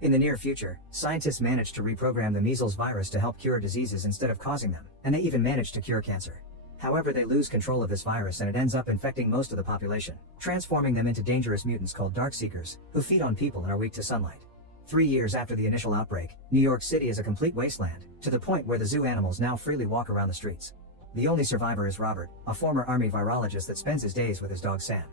In the near future, scientists managed to reprogram the measles virus to help cure diseases instead of causing them, and they even managed to cure cancer. However, they lose control of this virus and it ends up infecting most of the population, transforming them into dangerous mutants called Darkseekers, who feed on people and are weak to sunlight. 3 years after the initial outbreak, New York City is a complete wasteland, to the point where the zoo animals now freely walk around the streets. The only survivor is Robert, a former army virologist that spends his days with his dog Sam.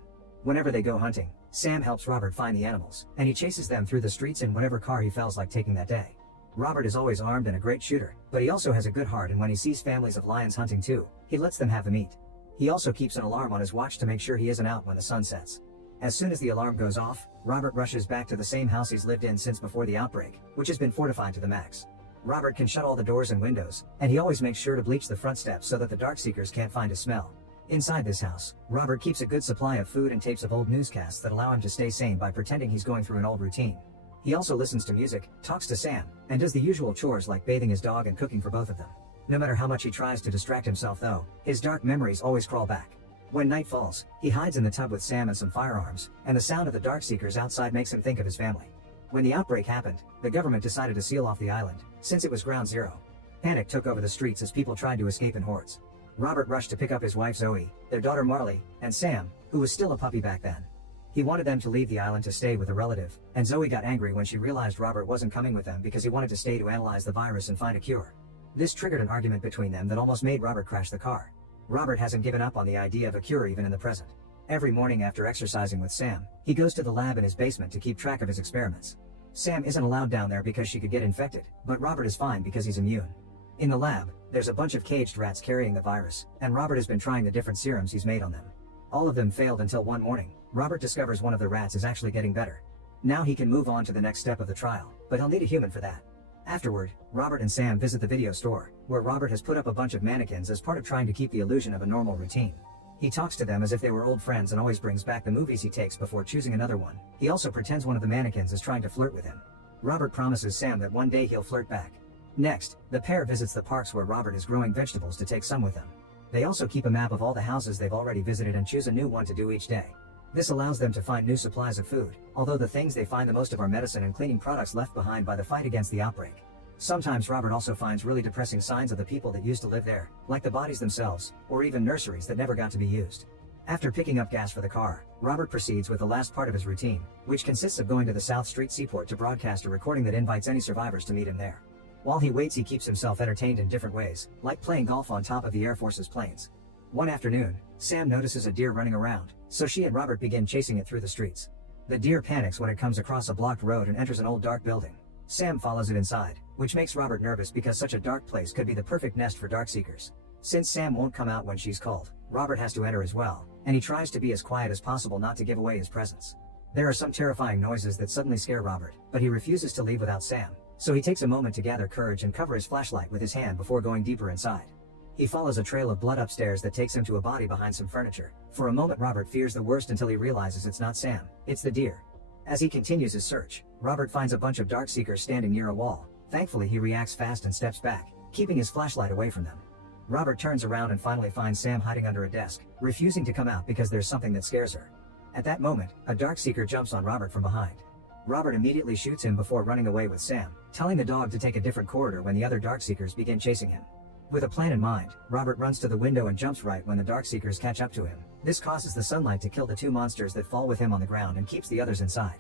Whenever they go hunting, Sam helps Robert find the animals, and he chases them through the streets in whatever car he feels like taking that day. Robert is always armed and a great shooter, but he also has a good heart, and when he sees families of lions hunting too, he lets them have the meat. He also keeps an alarm on his watch to make sure he isn't out when the sun sets. As soon as the alarm goes off, Robert rushes back to the same house he's lived in since before the outbreak, which has been fortified to the max. Robert can shut all the doors and windows, and he always makes sure to bleach the front steps so that the Darkseekers can't find his smell. Inside this house, Robert keeps a good supply of food and tapes of old newscasts that allow him to stay sane by pretending he's going through an old routine. He also listens to music, talks to Sam, and does the usual chores like bathing his dog and cooking for both of them. No matter how much he tries to distract himself though, his dark memories always crawl back. When night falls, he hides in the tub with Sam and some firearms, and the sound of the Darkseekers outside makes him think of his family. When the outbreak happened, the government decided to seal off the island, since it was ground zero. Panic took over the streets as people tried to escape in hordes. Robert rushed to pick up his wife Zoe, their daughter Marley, and Sam, who was still a puppy back then. He wanted them to leave the island to stay with a relative, and Zoe got angry when she realized Robert wasn't coming with them because he wanted to stay to analyze the virus and find a cure. This triggered an argument between them that almost made Robert crash the car. Robert hasn't given up on the idea of a cure even in the present. Every morning after exercising with Sam, he goes to the lab in his basement to keep track of his experiments. Sam isn't allowed down there because she could get infected, but Robert is fine because he's immune. In the lab, there's a bunch of caged rats carrying the virus, and Robert has been trying the different serums he's made on them. All of them failed until one morning, Robert discovers one of the rats is actually getting better. Now he can move on to the next step of the trial, but he'll need a human for that. Afterward, Robert and Sam visit the video store, where Robert has put up a bunch of mannequins as part of trying to keep the illusion of a normal routine. He talks to them as if they were old friends and always brings back the movies he takes before choosing another one. He also pretends one of the mannequins is trying to flirt with him. Robert promises Sam that one day he'll flirt back. Next, the pair visits the parks where Robert is growing vegetables to take some with them. They also keep a map of all the houses they've already visited and choose a new one to do each day. This allows them to find new supplies of food, although the things they find the most of are medicine and cleaning products left behind by the fight against the outbreak. Sometimes Robert also finds really depressing signs of the people that used to live there, like the bodies themselves, or even nurseries that never got to be used. After picking up gas for the car, Robert proceeds with the last part of his routine, which consists of going to the South Street Seaport to broadcast a recording that invites any survivors to meet him there. While he waits, he keeps himself entertained in different ways, like playing golf on top of the Air Force's planes. One afternoon, Sam notices a deer running around, so she and Robert begin chasing it through the streets. The deer panics when it comes across a blocked road and enters an old dark building. Sam follows it inside, which makes Robert nervous because such a dark place could be the perfect nest for Darkseekers. Since Sam won't come out when she's called, Robert has to enter as well, and he tries to be as quiet as possible not to give away his presence. There are some terrifying noises that suddenly scare Robert, but he refuses to leave without Sam, so he takes a moment to gather courage and cover his flashlight with his hand before going deeper inside. He follows a trail of blood upstairs that takes him to a body behind some furniture. For a moment Robert fears the worst until he realizes it's not Sam, it's the deer. As he continues his search, Robert finds a bunch of Darkseekers standing near a wall. Thankfully he reacts fast and steps back, keeping his flashlight away from them. Robert turns around and finally finds Sam hiding under a desk, refusing to come out because there's something that scares her. At that moment, a Darkseeker jumps on Robert from behind. Robert immediately shoots him before running away with Sam, telling the dog to take a different corridor when the other Darkseekers begin chasing him. With a plan in mind, Robert runs to the window and jumps right when the Darkseekers catch up to him. This causes the sunlight to kill the two monsters that fall with him on the ground and keeps the others inside.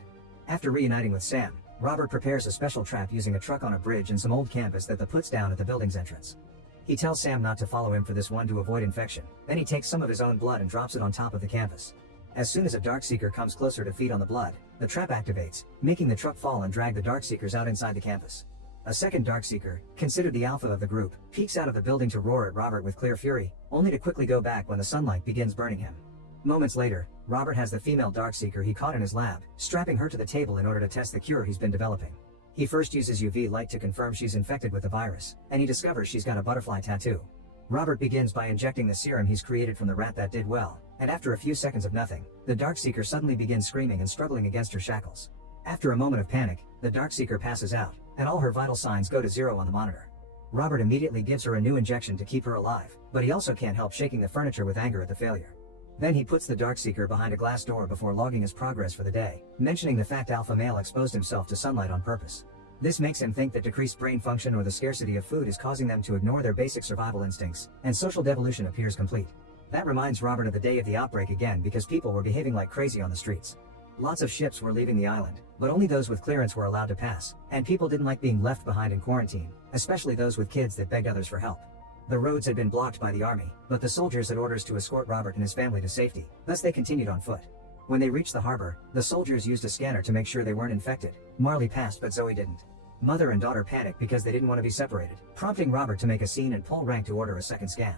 After reuniting with Sam, Robert prepares a special trap using a truck on a bridge and some old canvas that puts down at the building's entrance. He tells Sam not to follow him for this one to avoid infection. Then he takes some of his own blood and drops it on top of the canvas. As soon as a Darkseeker comes closer to feed on the blood, the trap activates, making the truck fall and drag the Darkseekers out inside the canvas. A second Darkseeker, considered the alpha of the group, peeks out of the building to roar at Robert with clear fury, only to quickly go back when the sunlight begins burning him. Moments later, Robert has the female Darkseeker he caught in his lab, strapping her to the table in order to test the cure he's been developing. He first uses UV light to confirm she's infected with the virus, and he discovers she's got a butterfly tattoo. Robert begins by injecting the serum he's created from the rat that did well, and after a few seconds of nothing, the Darkseeker suddenly begins screaming and struggling against her shackles. After a moment of panic, the Darkseeker passes out, and all her vital signs go to zero on the monitor. Robert immediately gives her a new injection to keep her alive, but he also can't help shaking the furniture with anger at the failure. Then he puts the Darkseeker behind a glass door before logging his progress for the day, mentioning the fact alpha male exposed himself to sunlight on purpose. This makes him think that decreased brain function or the scarcity of food is causing them to ignore their basic survival instincts, and social devolution appears complete. That reminds Robert of the day of the outbreak again because people were behaving like crazy on the streets. Lots of ships were leaving the island, but only those with clearance were allowed to pass, and people didn't like being left behind in quarantine, especially those with kids that begged others for help. The roads had been blocked by the army, but the soldiers had orders to escort Robert and his family to safety, thus they continued on foot. When they reached the harbor, the soldiers used a scanner to make sure they weren't infected. Marley passed but Zoe didn't. Mother and daughter panicked because they didn't want to be separated, prompting Robert to make a scene and pull rank to order a second scan.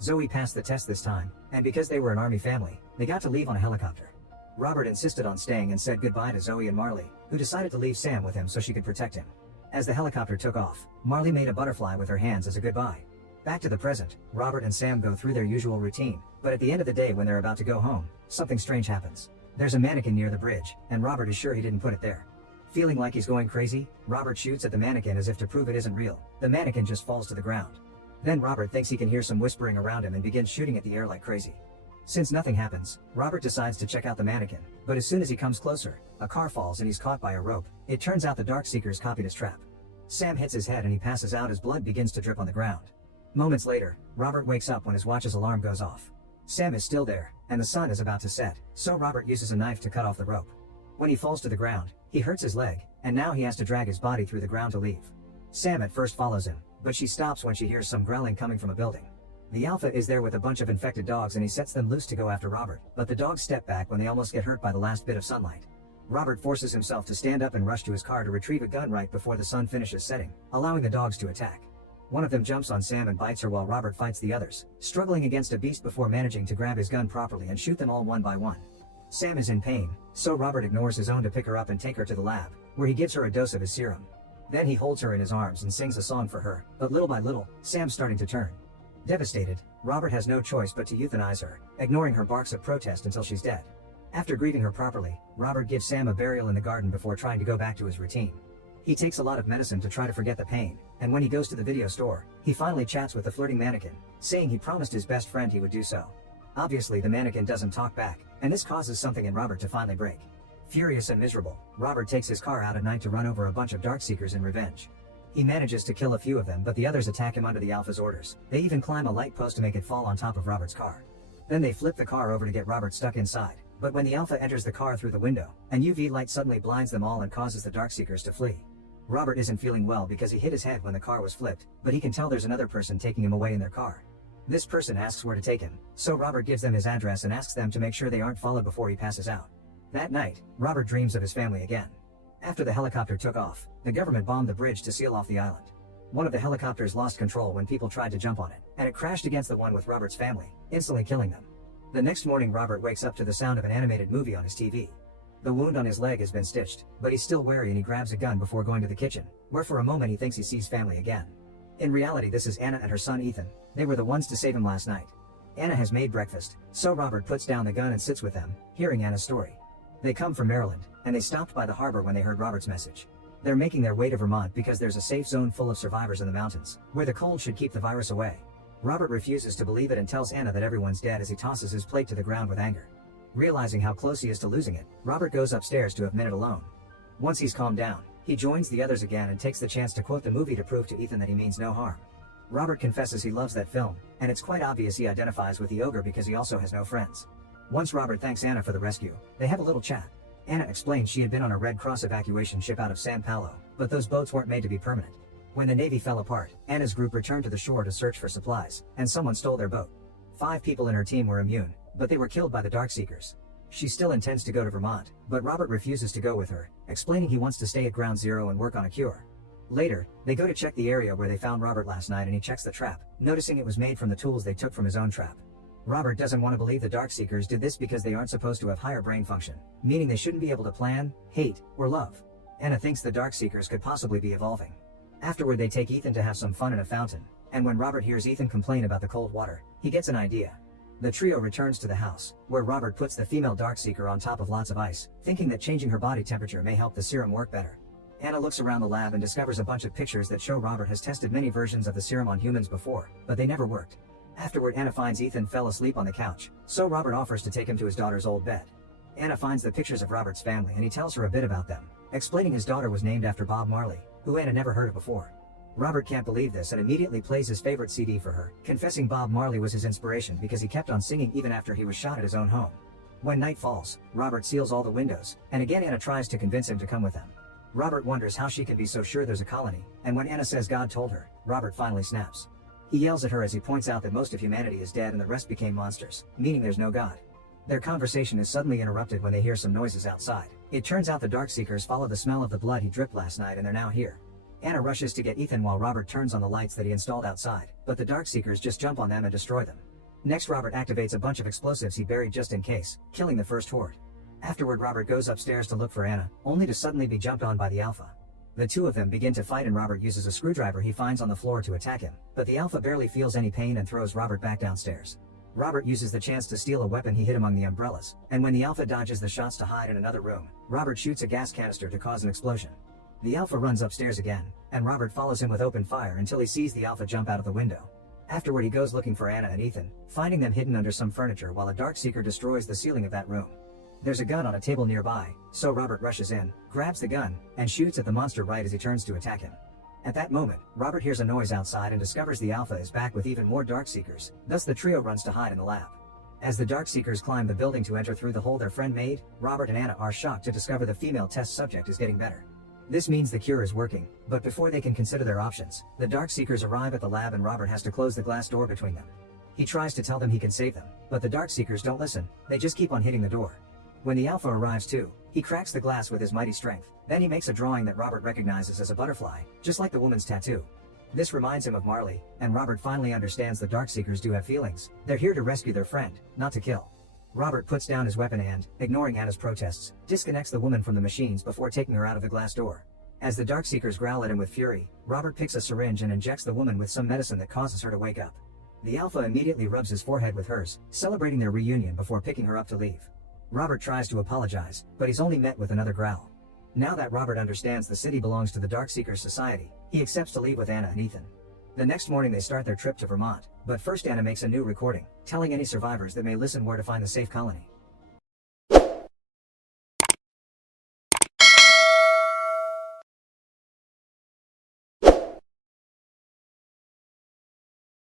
Zoe passed the test this time, and because they were an army family, they got to leave on a helicopter. Robert insisted on staying and said goodbye to Zoe and Marley, who decided to leave Sam with him so she could protect him. As the helicopter took off, Marley made a butterfly with her hands as a goodbye. Back to the present, Robert and Sam go through their usual routine, but at the end of the day when they're about to go home, something strange happens. There's a mannequin near the bridge, and Robert is sure he didn't put it there. Feeling like he's going crazy, Robert shoots at the mannequin as if to prove it isn't real. The mannequin just falls to the ground. Then Robert thinks he can hear some whispering around him and begins shooting at the air like crazy. Since nothing happens, Robert decides to check out the mannequin, but as soon as he comes closer, a car falls and he's caught by a rope. It turns out the Darkseekers copied his trap. Sam hits his head and he passes out as blood begins to drip on the ground. Moments later, Robert wakes up when his watch's alarm goes off. Sam is still there, and the sun is about to set, so Robert uses a knife to cut off the rope. When he falls to the ground, he hurts his leg, and now he has to drag his body through the ground to leave. Sam at first follows him, but she stops when she hears some growling coming from a building. The Alpha is there with a bunch of infected dogs and he sets them loose to go after Robert, but the dogs step back when they almost get hurt by the last bit of sunlight. Robert forces himself to stand up and rush to his car to retrieve a gun right before the sun finishes setting, allowing the dogs to attack. One of them jumps on Sam and bites her while Robert fights the others, struggling against a beast before managing to grab his gun properly and shoot them all one by one. Sam is in pain, so Robert ignores his own to pick her up and take her to the lab, where he gives her a dose of his serum. Then he holds her in his arms and sings a song for her, but little by little, Sam's starting to turn. Devastated, Robert has no choice but to euthanize her, ignoring her barks of protest until she's dead. After grieving her properly, Robert gives Sam a burial in the garden before trying to go back to his routine. He takes a lot of medicine to try to forget the pain, and when he goes to the video store, he finally chats with the flirting mannequin, saying he promised his best friend he would do so. Obviously the mannequin doesn't talk back, and this causes something in Robert to finally break. Furious and miserable, Robert takes his car out at night to run over a bunch of Darkseekers in revenge. He manages to kill a few of them, but the others attack him under the Alpha's orders. They even climb a light post to make it fall on top of Robert's car. Then they flip the car over to get Robert stuck inside, but when the Alpha enters the car through the window, an UV light suddenly blinds them all and causes the Darkseekers to flee. Robert isn't feeling well because he hit his head when the car was flipped, but he can tell there's another person taking him away in their car. This person asks where to take him, so Robert gives them his address and asks them to make sure they aren't followed before he passes out. That night, Robert dreams of his family again. After the helicopter took off, the government bombed the bridge to seal off the island. One of the helicopters lost control when people tried to jump on it, and it crashed against the one with Robert's family, instantly killing them. The next morning Robert wakes up to the sound of an animated movie on his TV. The wound on his leg has been stitched, but he's still wary and he grabs a gun before going to the kitchen, where for a moment he thinks he sees family again. In reality this is Anna and her son Ethan. They were the ones to save him last night. Anna has made breakfast, so Robert puts down the gun and sits with them, hearing Anna's story. They come from Maryland, and they stopped by the harbor when they heard Robert's message. They're making their way to Vermont because there's a safe zone full of survivors in the mountains, where the cold should keep the virus away. Robert refuses to believe it and tells Anna that everyone's dead as he tosses his plate to the ground with anger. Realizing how close he is to losing it, Robert goes upstairs to have a minute alone. Once he's calmed down, he joins the others again and takes the chance to quote the movie to prove to Ethan that he means no harm. Robert confesses he loves that film, and it's quite obvious he identifies with the ogre because he also has no friends. Once Robert thanks Anna for the rescue, they have a little chat. Anna explains she had been on a Red Cross evacuation ship out of San Paulo, but those boats weren't made to be permanent. When the Navy fell apart, Anna's group returned to the shore to search for supplies, and someone stole their boat. 5 people in her team were immune, but they were killed by the Darkseekers. She still intends to go to Vermont, but Robert refuses to go with her, explaining he wants to stay at Ground Zero and work on a cure. Later, they go to check the area where they found Robert last night and he checks the trap, noticing it was made from the tools they took from his own trap. Robert doesn't want to believe the Darkseekers did this because they aren't supposed to have higher brain function, meaning they shouldn't be able to plan, hate, or love. Anna thinks the Darkseekers could possibly be evolving. Afterward they take Ethan to have some fun in a fountain, and when Robert hears Ethan complain about the cold water, he gets an idea. The trio returns to the house, where Robert puts the female Darkseeker on top of lots of ice, thinking that changing her body temperature may help the serum work better. Anna looks around the lab and discovers a bunch of pictures that show Robert has tested many versions of the serum on humans before, but they never worked. Afterward, Anna finds Ethan fell asleep on the couch, so Robert offers to take him to his daughter's old bed. Anna finds the pictures of Robert's family and he tells her a bit about them, explaining his daughter was named after Bob Marley, who Anna never heard of before. Robert can't believe this and immediately plays his favorite CD for her, confessing Bob Marley was his inspiration because he kept on singing even after he was shot at his own home. When night falls, Robert seals all the windows, and again Anna tries to convince him to come with them. Robert wonders how she can be so sure there's a colony, and when Anna says God told her, Robert finally snaps. He yells at her as he points out that most of humanity is dead and the rest became monsters, meaning there's no God. Their conversation is suddenly interrupted when they hear some noises outside. It turns out the Darkseekers follow the smell of the blood he dripped last night and they're now here. Anna rushes to get Ethan while Robert turns on the lights that he installed outside, but the Darkseekers just jump on them and destroy them. Next, Robert activates a bunch of explosives he buried just in case, killing the first horde. Afterward, Robert goes upstairs to look for Anna, only to suddenly be jumped on by the Alpha. The two of them begin to fight and Robert uses a screwdriver he finds on the floor to attack him, but the Alpha barely feels any pain and throws Robert back downstairs. Robert uses the chance to steal a weapon he hid among the umbrellas, and when the Alpha dodges the shots to hide in another room, Robert shoots a gas canister to cause an explosion. The Alpha runs upstairs again, and Robert follows him with open fire until he sees the Alpha jump out of the window. Afterward, he goes looking for Anna and Ethan, finding them hidden under some furniture while a Darkseeker destroys the ceiling of that room. There's a gun on a table nearby, so Robert rushes in, grabs the gun, and shoots at the monster right as he turns to attack him. At that moment, Robert hears a noise outside and discovers the Alpha is back with even more Darkseekers, thus the trio runs to hide in the lab. As the Darkseekers climb the building to enter through the hole their friend made, Robert and Anna are shocked to discover the female test subject is getting better. This means the cure is working, but before they can consider their options, the Darkseekers arrive at the lab and Robert has to close the glass door between them. He tries to tell them he can save them, but the Darkseekers don't listen, they just keep on hitting the door. When the Alpha arrives too, he cracks the glass with his mighty strength, then he makes a drawing that Robert recognizes as a butterfly, just like the woman's tattoo. This reminds him of Marley, and Robert finally understands the Darkseekers do have feelings. They're here to rescue their friend, not to kill. Robert puts down his weapon and, ignoring Anna's protests, disconnects the woman from the machines before taking her out of the glass door. As the Darkseekers growl at him with fury, Robert picks a syringe and injects the woman with some medicine that causes her to wake up. The Alpha immediately rubs his forehead with hers, celebrating their reunion before picking her up to leave. Robert tries to apologize, but he's only met with another growl. Now that Robert understands the city belongs to the Darkseekers Society, he accepts to leave with Anna and Ethan. The next morning they start their trip to Vermont, but first Anna makes a new recording, telling any survivors that may listen where to find the safe colony.